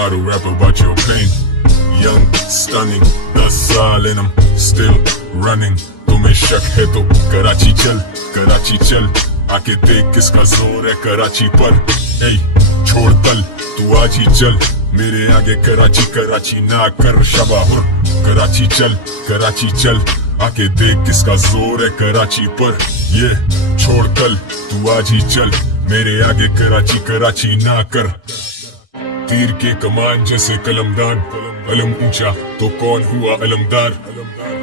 taught a rap about your pain. Young, stunning, 10 साल and I'm still running. तुम्हें शक है तो कराची चल आके देख किसका जोर है कराची पर. ए छोड़ तल तू आज ही चल मेरे आगे कराची ना कर शबाहुर. कराची चल आके देख किसका जोर है कराची पर. ये छोड़ तल तू आज ही चल मेरे आगे कराची ना कर. तीर के कमान जैसे कलमदार, अलम ऊंचा तो कौन हुआ अलमदार.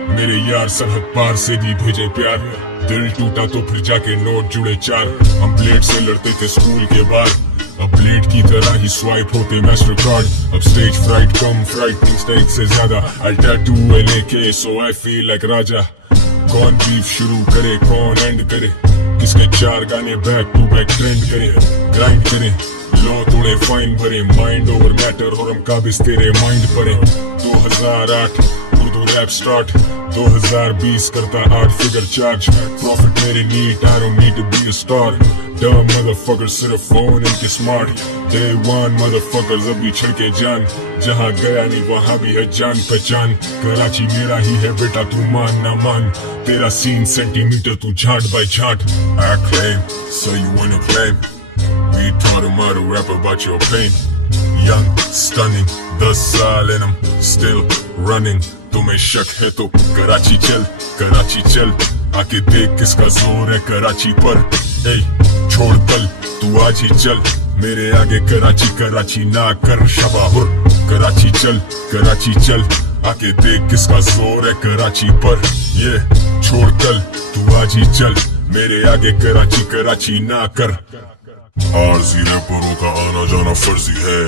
मेरे यार सरहद पार से भी भेजे प्यार. दिल टूटा तो फिर जाके नोट जुड़े 4. हम ब्लेड से लड़ते थे स्कूल के बाहर, अब ब्लेड की तरह ही स्वाइप होते मास्टर कार्ड. अब स्टेज फ्राइट कम फ्राइटनिंग स्टेज से ज्यादा. I tattoo LAK so I feel like raja. कौन बीफ शुरू करे कौन एंड करे, किसके 4 गाने बैक टू बैक ट्रेंड करे. ग्राइंड करे लॉ तोड़े फाइन भरे, माइंड ओवर मैटर और हम काबिज तेरे माइंड परे. 2008 उर्दू रैप स्टार्ट, 2020 करता 8 फिगर चार्ज. प्रॉफिट मेरे neat, I don't need to be a star. Dumb motherfucker सिर्फ फोन इनके स्मार्ट. Day one मदरफकर्स अभी छिड़के जान, जहाँ गया नहीं वहाँ भी है जान पहचान. कराची मेरा ही है बेटा तू मान ना मान, तेरा सीन सेंटीमीटर तू झाट बाय झाट. I claim, so you wanna claim. We taught him how to rap about your pain. Young, stunning, 10 साल and I'm still running. तुम्हें शक है तो कराची चल आके देख किसका जोर है कराची पर. ए छोड़ तल तू आज ही चल मेरे आगे कराची ना कर शबाहुर. कराची चल आके देख किसका जोर है कराची पर. ये छोड़ तल तू आज ही चल मेरे आगे कराची ना कर. आरजी रैपरों का आना जाना फर्जी है,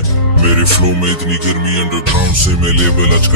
मेरे फ्लो में इतनी गर्मी अंडरग्राउंड से मैं लेबल आज